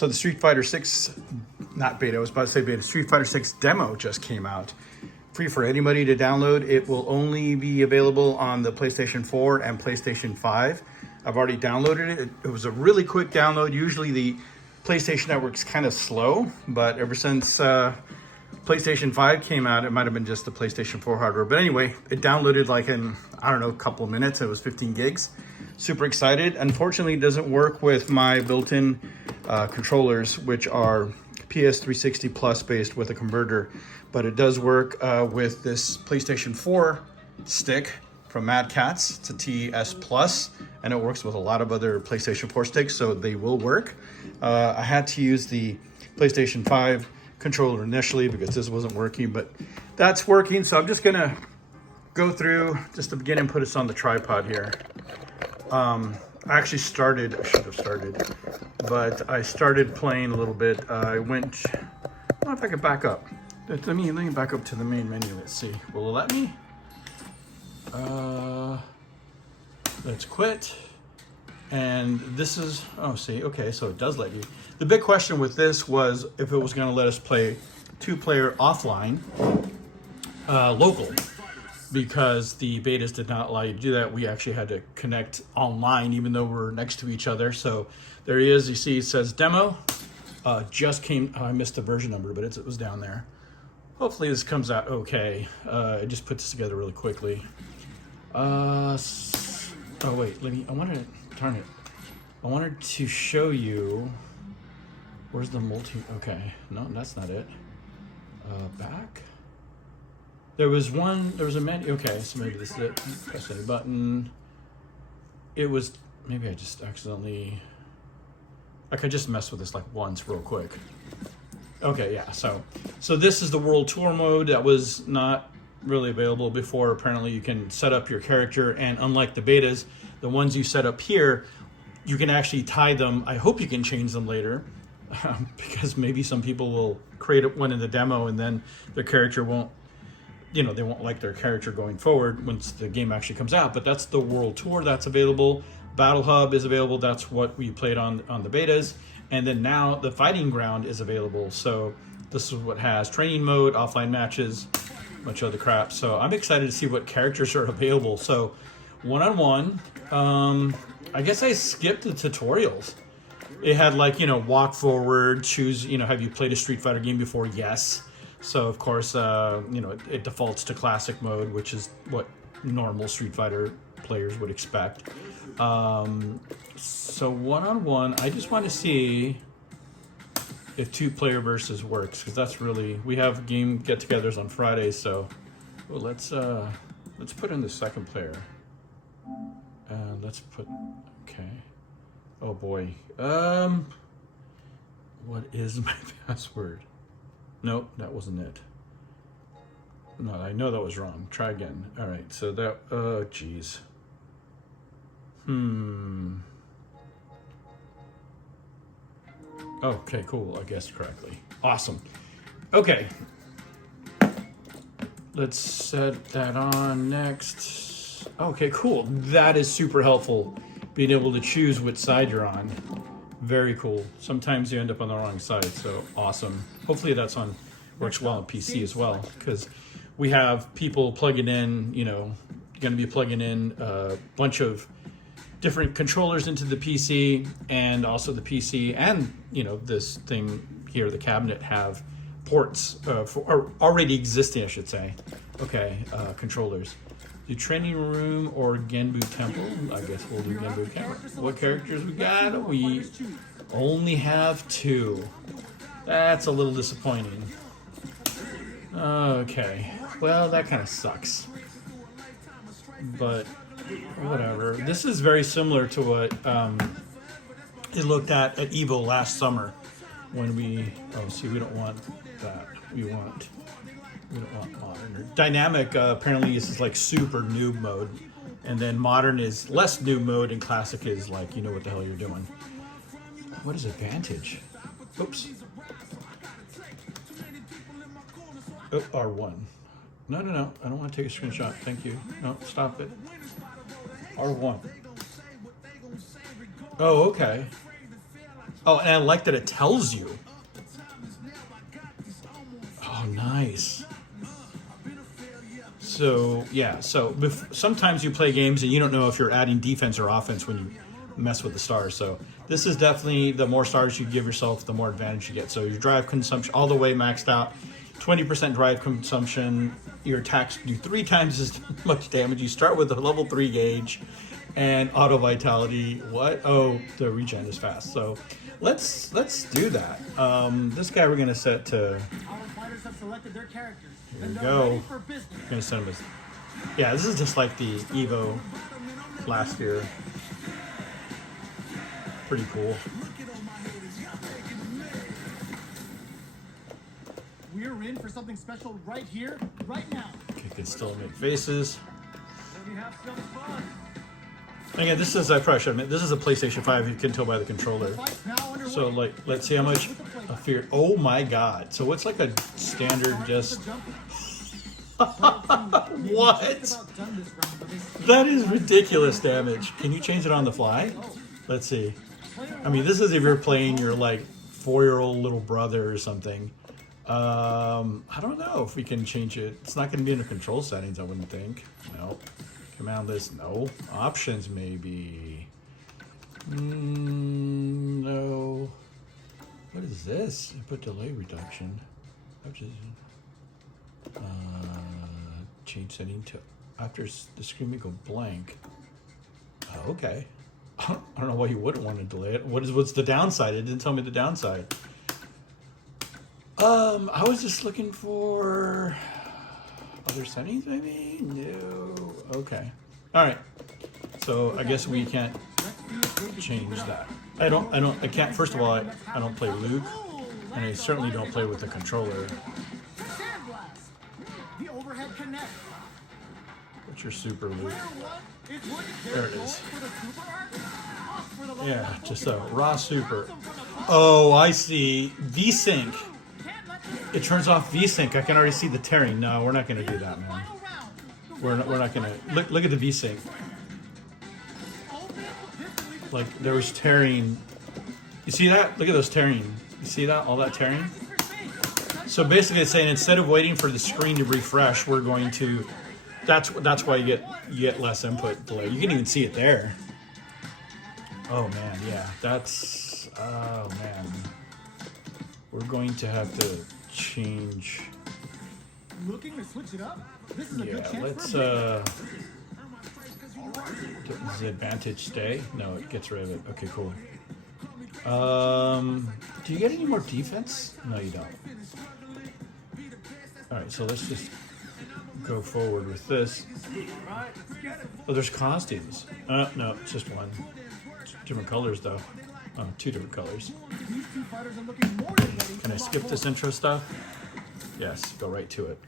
So the Street Fighter 6, not beta, I was about to say beta, Street Fighter 6 demo just came out. Free for anybody to download. It will only be available on the PlayStation 4 and PlayStation 5. I've already downloaded it. It was a really quick download. Usually the PlayStation Network's kind of slow, but ever since PlayStation 5 came out, it might have been just the PlayStation 4 hardware. But anyway, it downloaded like in, I don't know, a couple of minutes. It was 15 gigs. Super excited. Unfortunately, it doesn't work with my built-in controllers, which are PS360 Plus based with a converter. But it does work with this PlayStation 4 stick from Mad Catz. It's a TS Plus, and it works with a lot of other PlayStation 4 sticks, so they will work. I had to use the PlayStation 5 controller initially because this wasn't working, but that's working. So I'm just gonna go through just to begin and put us on the tripod here. I actually started, I should have started, but I started playing a little bit. I went, I don't know if I could back up. Let me back up to the main menu. Let's see. Will it let me? Let's quit. And this is, oh, see, okay, so it does let you. The big question with this was if it was going to let us play two-player offline, local, because the betas did not allow you to do that. We actually had to connect online, even though we're next to each other. So there he is. You see, it says demo. Just came, oh, I missed the version number, but it was down there. Hopefully this comes out okay. I just put this together really quickly. Oh wait, I wanted to show you, where's the multi, okay, no, that's not it. Back. There was a menu, okay, so maybe this is it. Press any button. It was, maybe I just accidentally, I could just mess with this like once real quick. Okay, yeah, so this is the World Tour mode that was not really available before. Apparently you can set up your character, and unlike the betas, the ones you set up here, you can actually tie them. I hope you can change them later, because maybe some people will create one in the demo and then their character won't, they won't like their character going forward once the game actually comes out. But that's the World Tour that's available. Battle Hub is available. That's what we played on the betas. And then now the Fighting Ground is available. So this is what has training mode, offline matches, a bunch of other crap. So I'm excited to see what characters are available. So one-on-one, I guess I skipped the tutorials. It had like, walk forward, choose, have you played a Street Fighter game before? Yes. So of course, it defaults to classic mode, which is what normal Street Fighter players would expect. So one-on-one, I just want to see if two-player versus works, because that's really, we have game get-togethers on Fridays. So let's put in the second player. Let's put, okay. Oh boy. What is my password? Nope, that wasn't it. No, I know that was wrong. Try again. All right, so that, geez. Okay, cool. I guessed correctly. Awesome. Okay. Let's set that on next. Okay, cool. That is super helpful. Being able to choose which side you're on. Very cool. Sometimes you end up on the wrong side, so awesome. Hopefully that's works well on PC as well, because we have people plugging in, going to be plugging in a bunch of different controllers into the PC, and also the PC and, this thing here, the cabinet, have ports or already existing, I should say. Okay, controllers. The training room or Genbu Temple? I guess we'll do Genbu Temple. What characters we got? We only have 2. That's a little disappointing. Okay, well, that kind of sucks. But whatever. This is very similar to what it looked at EVO last summer when we, we don't want that. We don't want modern. Dynamic apparently is like super noob mode, and then modern is less noob mode, and classic is like, you know what the hell you're doing. What is advantage? Oops. Oh, R1. No. I don't want to take a screenshot. Thank you. No, stop it. R1. Oh, okay. Oh, and I like that it tells you. Oh, nice. So, yeah. So, sometimes you play games and you don't know if you're adding defense or offense when you mess with the stars. So, this is definitely the more stars you give yourself, the more advantage you get. So, your drive consumption all the way maxed out. 20% drive consumption. Your attacks do 3 times as much damage. You start with a level 3 gauge and auto vitality. What? Oh, the regen is fast. So let's do that. This guy we're gonna set to. Our fighters have selected their characters. Here we go. We're gonna send him. Yeah, this is just like the Evo last year. Pretty cool. We're in for something special right here, right now. Okay, can still make faces. Let me have some fun. Again, this is, I probably should admit, this is a PlayStation 5, you can tell by the controller. Fight's now underway. So, like, let's see how much a fear. Oh my god. So, what's like a standard just. What? That is ridiculous damage. Can you change it on the fly? Let's see. I mean, this is if you're playing your, like, 4-year-old little brother or something. I don't know if we can change it. It's not going to be in the control settings, I wouldn't think. No. Command list, no. Options, maybe. No. What is this? Input delay reduction. Change setting to after the screen may go blank. Oh, okay. I don't know why you wouldn't want to delay it. What's the downside? It didn't tell me the downside. I was just looking for other settings, maybe? No. Okay. All right. So I guess we can't change that. I can't, first of all, I don't play Luke, and I certainly don't play with the controller. What's your super Luke? There it is. Yeah, just a raw super. Oh, I see. V-Sync. It turns off V-Sync. I can already see the tearing. No, we're not going to do that, man. We're not going to. Look at the V-Sync. Like, there was tearing. You see that? Look at those tearing. You see that? All that tearing? So basically it's saying instead of waiting for the screen to refresh, we're going to. That's why you get less input delay. You can even see it there. Oh, man. Yeah. That's. Oh, man. We're going to have to change. Looking to switch it up? This is a good chance let's for does the advantage stay? No, it gets rid of it. Okay, cool. Do you get any more defense? No, you don't. Alright, so let's just go forward with this. Oh, there's costumes. No, it's just one. It's different colors though. Oh, 2 different colors. These two fighters are looking more than ready. Can I skip this intro stuff? Yes, go right to it.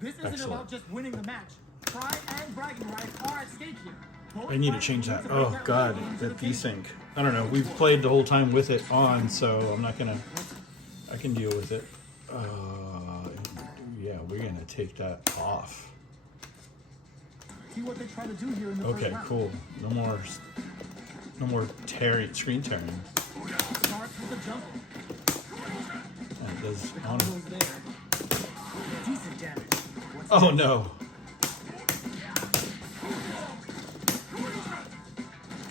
This isn't about just winning the match. Pride and bragging rights are at stake here. I need to change that. Oh god, that V-Sync. I don't know. We've played the whole time with it on, so I'm not gonna. I can deal with it. Yeah, we're gonna take that off. See what they try to do here in the Okay, first round. cool. No more tearing, screen tearing. Starts with the jump. That does. Combos there. Decent damage. Oh no.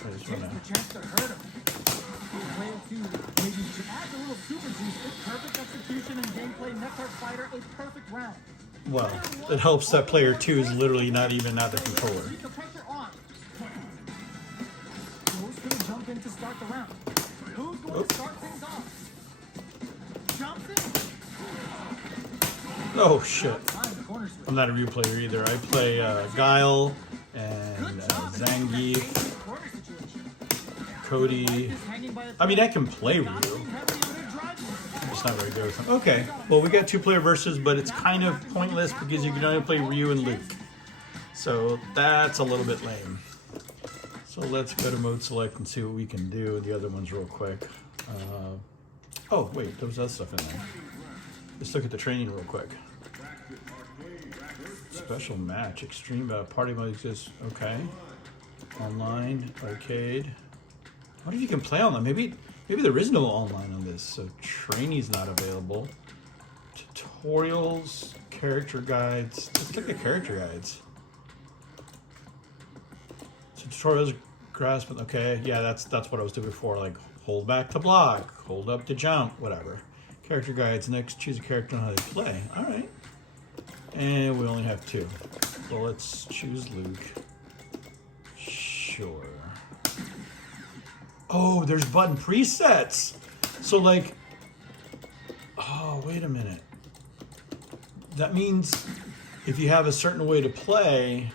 I just wanna. The chance to hurt him. Way to maybe to add a little super juice. Perfect execution and gameplay nets our fighter a perfect round. Well, it helps that player 2 is literally not even at the controller. Keep the pressure on. Who's going to jump in to start the round? Who's going to start things off? Jumps in. Oh shit. Behind the corner switch. I'm not a Ryu player either. I play Guile and Zangief, Corner situation. Cody. Hanging by a I mean, I can play Ryu. heavily under drive. I'm just not very good with them. Okay, well, we got 2-player versus, but it's kind of pointless because you can only play Ryu and Luke. So that's a little bit lame. So let's go to mode select and see what we can do. The other ones real quick. Oh, wait, there was other stuff in there. Let's look at the training real quick. Special match, extreme party mode exists. Okay. Online, arcade. I wonder if you can play on them. Maybe Maybe there is no online on this, so training's not available. Tutorials, character guides. Let's look at character guides. So tutorials, grasp. Okay, yeah, that's what I was doing before. Like hold back to block, hold up to jump, whatever. Character guides. Next, choose a character and how they play. All right. And we only have 2. So let's choose Luke. Sure. Oh, there's button presets. So like, oh, wait a minute. That means if you have a certain way to play,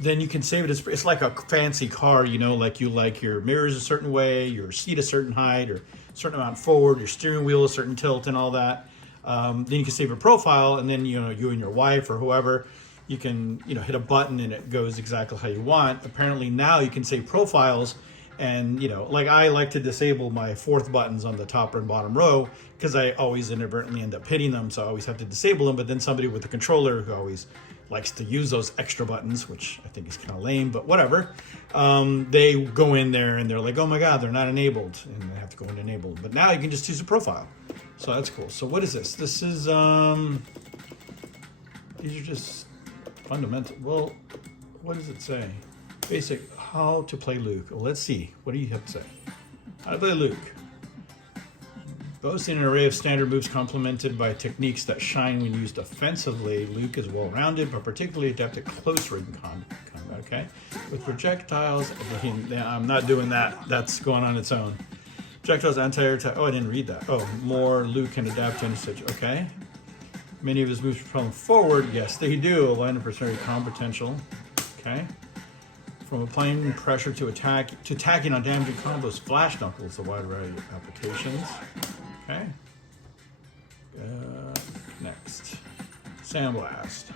then you can save it as, it's like a fancy car, you know, like you like your mirrors a certain way, your seat a certain height, or a certain amount forward, your steering wheel a certain tilt and all that. Then you can save a profile, and then, you know, you and your wife or whoever, you can, you know, hit a button and it goes exactly how you want. Apparently now you can save profiles, and, you know, like I like to disable my 4th buttons on the top and bottom row because I always inadvertently end up hitting them, so I always have to disable them. But then somebody with a controller who always likes to use those extra buttons, which I think is kind of lame, but whatever, they go in there and they're like, oh my god, they're not enabled, and they have to go and enable them. But now you can just use a profile, so that's cool. So what is this? This is these are just fundamental. Well, what does it say? Basic how to play Luke. Well, let's see, what do you have to say? How to play Luke. Boasting an array of standard moves complemented by techniques that shine when used offensively, Luke is well-rounded, but particularly adept at close-range combat, okay? With projectiles, I'm not doing that. That's going on its own. Projectiles, anti-air attack. Oh, I didn't read that. Oh, more Luke can adapt to any situation. Okay. Many of his moves propel him forward. Yes, they do. Align and percentage combo potential. Okay. From applying pressure to attacking on damaging combos, flash knuckles, a wide variety of applications. Okay. Next, sandblast.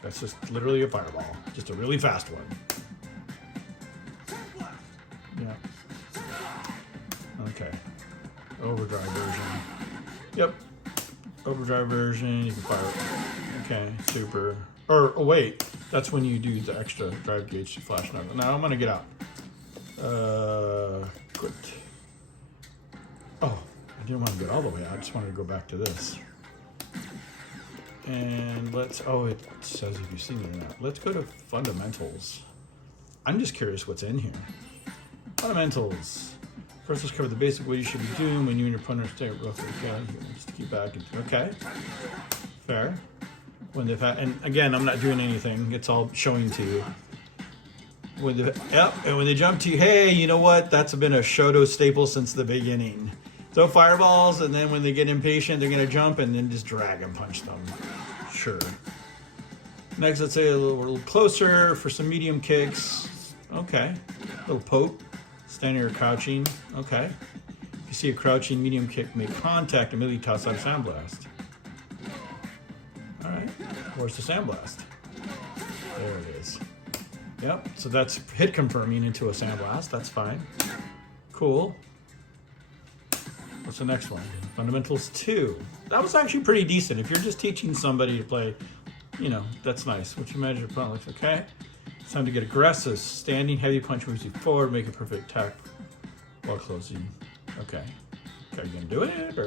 That's just literally a fireball, just a really fast one. Yeah. Okay. Overdrive version. Yep. Overdrive version. You can fire. Okay. Super. Or oh wait, that's when you do the extra drive gauge flash knuckle. Now I'm gonna get out. Quit. Oh, I didn't want to get all the way out. I just wanted to go back to this. And let's, oh, it says if you've seen it or not. Let's go to fundamentals. I'm just curious what's in here. Fundamentals. First, let's cover the basic what you should be doing when you and your opponent stay roughly. Okay, just to keep back. Okay, fair. When they've had, and again, I'm not doing anything. It's all showing to you. And when they jump to you, hey, you know what? That's been a Shoto staple since the beginning. Throw fireballs, and then when they get impatient, they're gonna jump and then just drag and punch them. Sure. Next, let's say a little closer for some medium kicks. Okay. A little poke. Standing or crouching. Okay. If you see a crouching medium kick make contact, immediately toss out a sandblast. All right. Where's the sandblast? There it is. Yep. So that's hit confirming into a sandblast. That's fine. Cool. What's the next one? Fundamentals 2. That was actually pretty decent. If you're just teaching somebody to play, you know, that's nice. What you imagine your opponent looks okay. It's time to get aggressive. Standing heavy punch moves you forward, make a perfect attack while closing. Okay. Are you gonna do it or?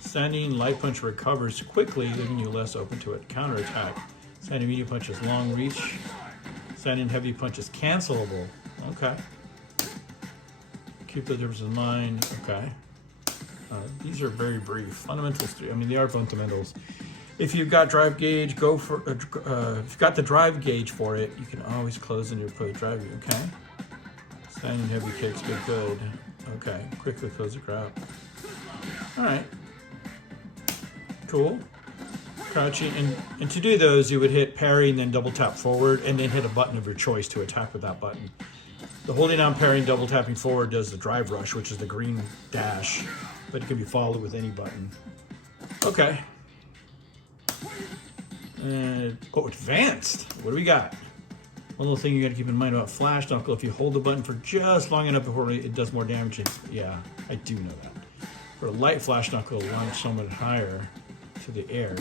Standing light punch recovers quickly, leaving you less open to a counterattack. Standing medium punch is long reach. Standing heavy punch is cancelable. Okay. Keep the difference in mind. Okay. These are very brief. Fundamentals 3. I mean, they are fundamentals. If you've got drive gauge, go for. If you've got the drive gauge for it, you can always close into your play drive. Okay. Standing heavy kicks, good. Okay. Quickly close the grab. All right. Cool. Crouching, and to do those, you would hit parry and then double tap forward, and then hit a button of your choice to attack with that button. The holding down parry and double tapping forward does the drive rush, which is the green dash, but it can be followed with any button. Okay. And, oh, advanced. What do we got? One little thing you got to keep in mind about flash knuckle: if you hold the button for just long enough before it does more damage, yeah, I do know that. For a light flash knuckle, launch somewhat higher to the air.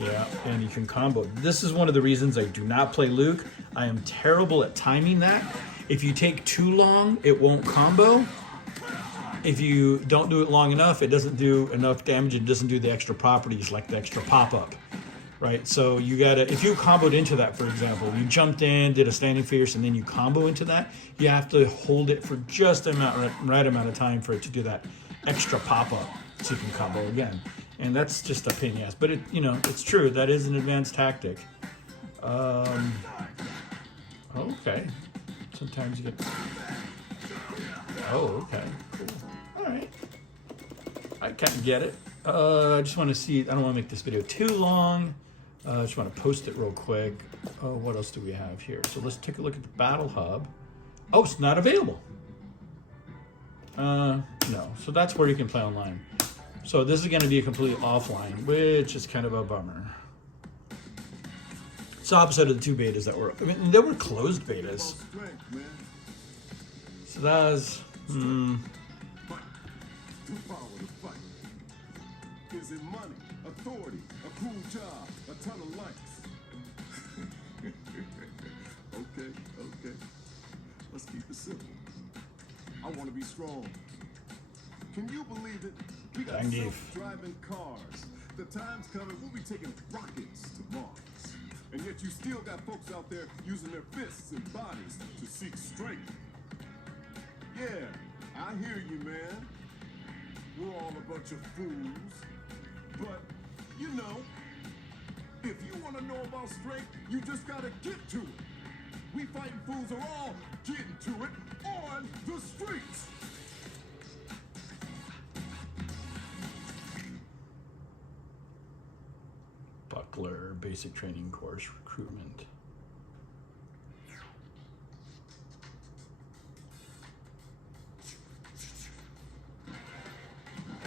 Yeah, and you can combo. This is one of the reasons I do not play Luke. I am terrible at timing that. If you take too long, it won't combo. If you don't do it long enough, it doesn't do enough damage. It doesn't do the extra properties like the extra pop-up, right? So you gotta, if you comboed into that, for example, you jumped in, did a standing fierce, and then you combo into that, you have to hold it for just the right amount of time for it to do that extra pop-up so you can combo again. And that's just a pain in the ass. But it's true. That is an advanced tactic. Okay. Sometimes you get... Oh, okay. Cool. All right. I kind of get it. I just want to see... I don't want to make this video too long. I just want to post it real quick. What else do we have here? So let's take a look at the Battle Hub. Oh, it's not available. No. So that's where you can play online. So this is going to be a completely offline, which is kind of a bummer. It's the opposite of the two betas that were... I mean, they were closed betas. So that was... Is it money, authority, a cool job, a ton of likes? Okay. Let's keep it simple. I want to be strong. Can you believe it? We got self-driving cars. The time's coming, we'll be taking rockets to Mars. And yet you still got folks out there using their fists and bodies to seek strength. Yeah, I hear you, man. We're all a bunch of fools. But, if you want to know about strength, you just got to get to it. We fighting fools are all getting to it on the streets. Buckler Basic Training Course Recruitment.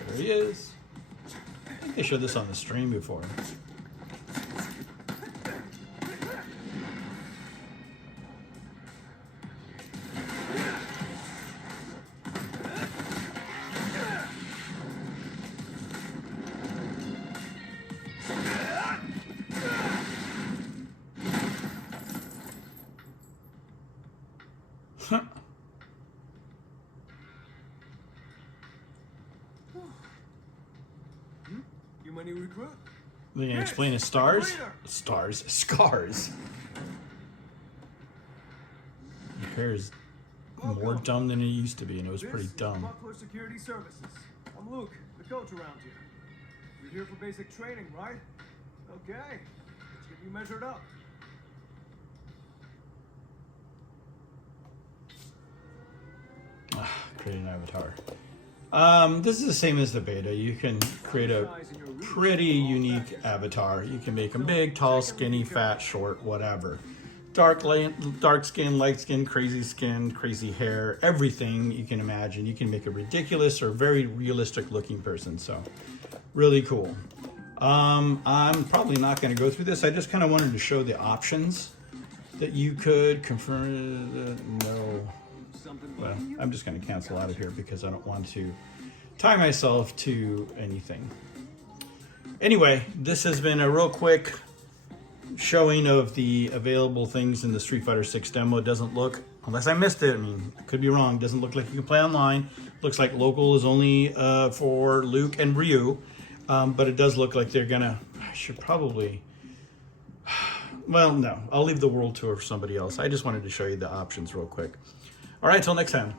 There he is. I think they showed this on the stream before. You my new recruit? They can explain his stars? Scars. Your hair is more dumb than it used to be, and it was pretty dumb. Buckler Security Services. I'm Luke, the coach around here. You're here for basic training, right? Okay, let's get you measured up. Create an avatar. This is the same as the beta. You can create a pretty unique avatar. You can make them big, tall, skinny, fat, short, whatever. Dark skin, light skin, crazy hair, everything you can imagine. You can make a ridiculous or very realistic looking person. So really cool. I'm probably not going to go through this. I just kind of wanted to show the options that you could confirm. No. Well, I'm just going to cancel out of here because I don't want to tie myself to anything. Anyway, this has been a real quick showing of the available things in the Street Fighter 6 demo. It doesn't look, unless I missed it, I mean, I could be wrong, doesn't look like you can play online. Looks like local is only for Luke and Ryu, but it does look like they're gonna, I should probably, well, no, I'll leave the world tour for somebody else. I just wanted to show you the options real quick. All right, till next time.